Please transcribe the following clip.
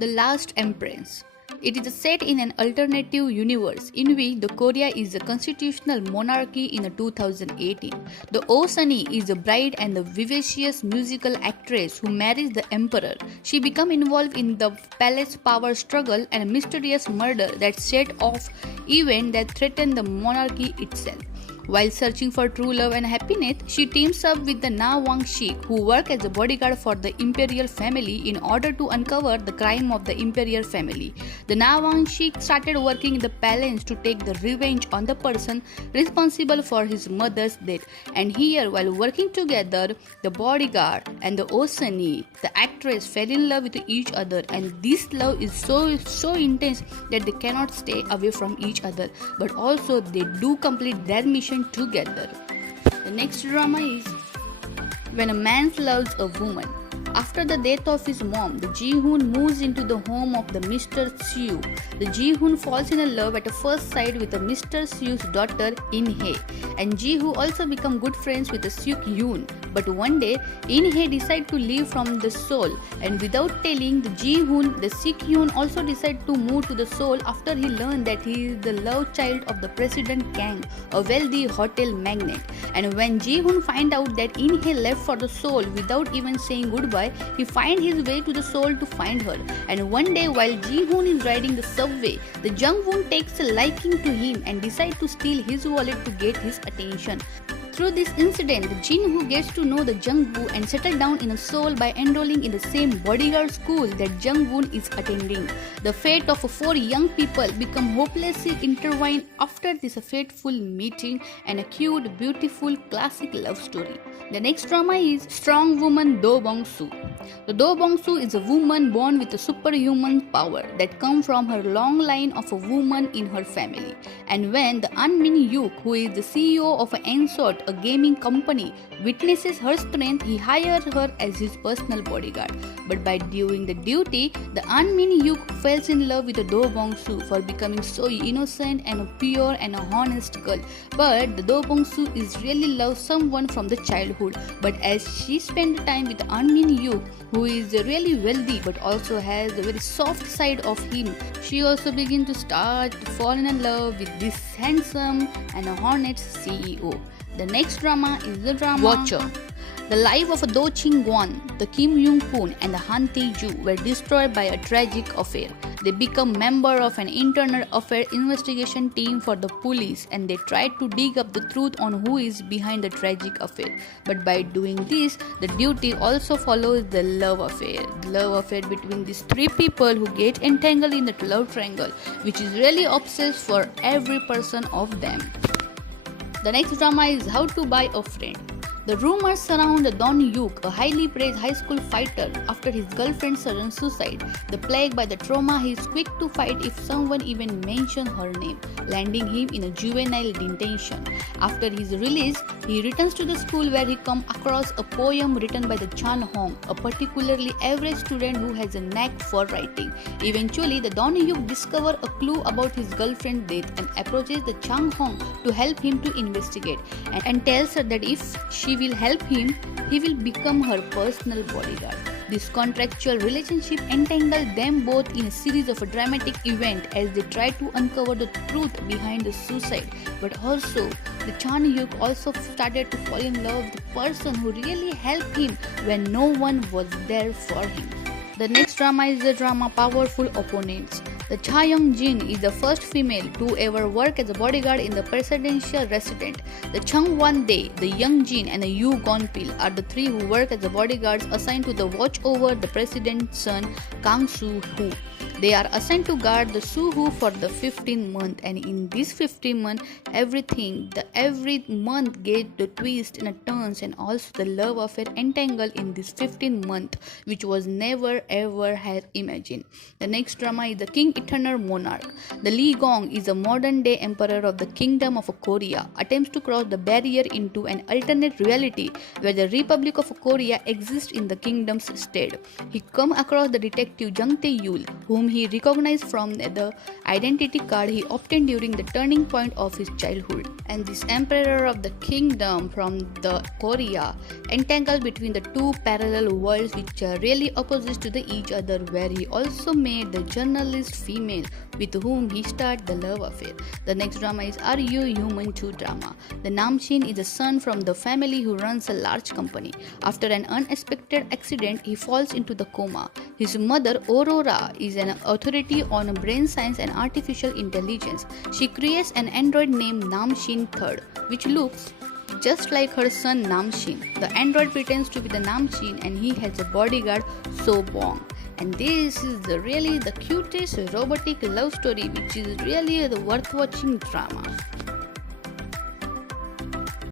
The Last Empress. It is set in an alternative universe in which the Korea is a constitutional monarchy in the 2018. The Oh Sunny is a bride and the vivacious musical actress who marries the emperor. She becomes involved in the palace power struggle and a mysterious murder that set off events that threaten the monarchy itself. While searching for true love and happiness, she teams up with the Na Wang Shik, who work as a bodyguard for the imperial family in order to uncover the crime of the imperial family. The Na Wang Shik started working in the palace to take the revenge on the person responsible for his mother's death. And here, while working together, the bodyguard and the Osani, the actress, fell in love with each other, and this love is so intense that they cannot stay away from each other. But also, they do complete their mission together. The next drama is When a Man Loves a Woman. After the death of his mom, the Ji-hoon moves into the home of the Mr. Seo. The Ji-hoon falls in love at first sight with the Mr. Seo's daughter In-hae, and Ji-hoo also become good friends with the Seok-yoon. But one day, In-hae decide to leave from the Seoul, and without telling the Ji-hoon, the Seok-yoon also decide to move to the Seoul after he learned that he is the love child of the President Kang, a wealthy hotel magnate. And when Ji-hoon find out that In-hae left for the Seoul without even saying goodbye, he finds his way to the Seoul to find her. And one day, while Ji-hoon is riding the subway, the Jung-woon takes a liking to him and decides to steal his wallet to get his attention. Through this incident, the Jin-woo gets to know the Jung-woo and settle down in Seoul by enrolling in the same bodyguard school that Jung-woon is attending. The fate of four young people become hopelessly intertwined after this fateful meeting and a cute, beautiful, classic love story. The next drama is Strong Woman Do Bong-soo. The Do Bong-soo is a woman born with a superhuman power that comes from her long line of a woman in her family. And when the An Min-hyuk, who is the CEO of Ensort, a gaming company, witnesses her strength, he hires her as his personal bodyguard. But by doing the duty, the An Min-hyuk falls in love with the Do Bong-soo for becoming so innocent and pure and a honest girl. But the Do Bong-soo is really loves someone from the childhood. But as she spends time with An Min-hyuk, who is really wealthy but also has a very soft side of him, she also begins to start falling in love with this handsome and a honest CEO. The next drama is the drama Watcher. The life of Do Ching-won, the Kim Young-poon and the Han Tae-ju were destroyed by a tragic affair. They become member of an internal affair investigation team for the police, and they try to dig up the truth on who is behind the tragic affair. But by doing this, the duty also follows the love affair. The love affair between these three people who get entangled in the love triangle, which is really obsessed for every person of them. The next drama is How to Buy a Friend. The rumors surround Don Hyuk, a highly praised high school fighter, after his girlfriend's sudden suicide. The plagued by the trauma, he is quick to fight if someone even mentions her name, landing him in a juvenile detention. After his release, he returns to the school where he comes across a poem written by the Chan Hong, a particularly average student who has a knack for writing. Eventually, the Don Hyuk discovers a clue about his girlfriend's death and approaches the Chan Hong to help him to investigate, and tells her that if she will help him, he will become her personal bodyguard. This contractual relationship entangled them both in a series of dramatic events as they try to uncover the truth behind the suicide. But also, the Chan Hyuk also started to fall in love with the person who really helped him when no one was there for him. The next drama is the drama Powerful Opponents. The Cha Young-jin is the first female to ever work as a bodyguard in the presidential residence. The Chung Wan-dae, the Young Jin, and the Yoo Gon-pil are the three who work as the bodyguards assigned to the watch over the president's son, Kang Soo-hoo. They are assigned to guard the Soo-hoo for the 15th month, and in this 15th month, every month get the twists and turns, and also the love affair entangled in this 15th month, which was never ever had imagined. The next drama is the King Eternal Monarch. The Lee Gong is a modern day emperor of the Kingdom of Korea, attempts to cross the barrier into an alternate reality where the Republic of Korea exists in the kingdom's stead. He comes across the detective Jung Tae-yul, whom he recognized from the identity card he obtained during the turning point of his childhood. And this emperor of the kingdom from the Korea entangled between the two parallel worlds which are really opposite to each other, where he also made the journalist female with whom he started the love affair. The next drama is Are You Human 2 drama. The Namshin is a son from the family who runs a large company. After an unexpected accident, he falls into the coma. His mother, Aurora, is an authority on brain science and artificial intelligence. She creates an android named Namshin III, which looks just like her son Namshin. The android pretends to be the Namshin and he has a bodyguard, So Bong. And this is really the cutest robotic love story, which is really the worth watching drama.